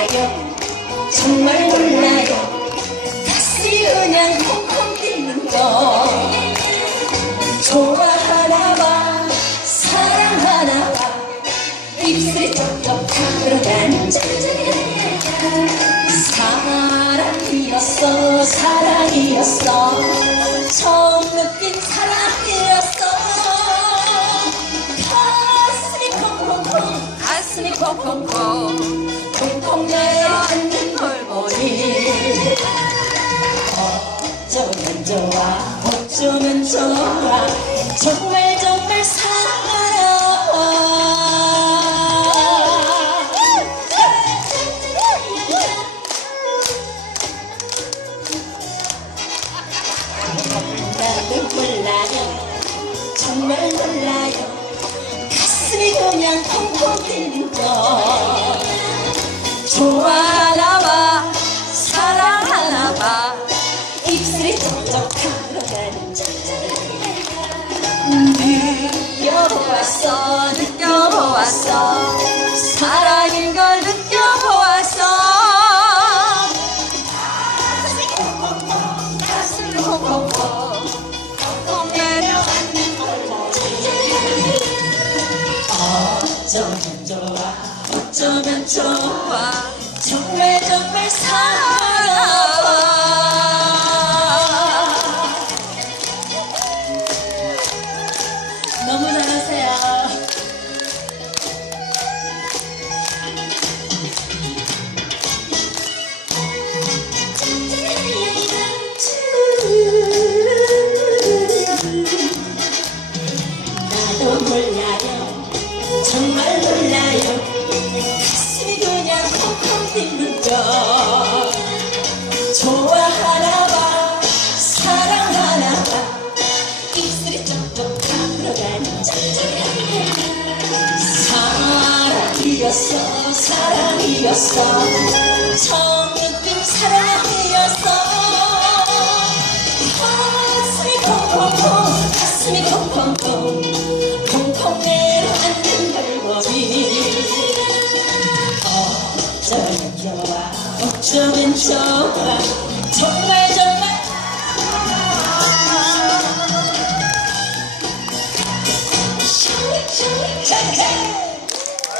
몰라요. 정말 몰라요. 다시 그냥 펑펑 뛰는 거. 좋아하나 봐 사랑하나 봐. 입술이 쩍쩍 타오르는 사랑이었어 사랑이었어. 처음 느낀 사랑이었어. 가슴이 펑펑펑 가슴이 펑펑펑 콩콩 내려앉는 걸 보니 어쩌면 좋아 어쩌면 좋아. 정말 정말 몰라요. 가슴이 그냥 콩콩 뛰죠 좋아하나봐 사랑하나봐. 입술이 쩍쩍 타들어가는 느껴보았어. 느껴보았어. 사랑인 걸 느껴보았어. 어쩌면 좋아 어쩌면 좋아 정말 정말 좋아하나봐 사랑하나봐. 입술이 쩍쩍 타들어가는 사랑이었어 사랑이었어. 처음 느낀 사랑이었어. 가슴이 콩콩콩 가슴이 콩콩콩 콩콩 내려앉는 걸 보니 어쩌면 좋아 어쩌면 좋아 정말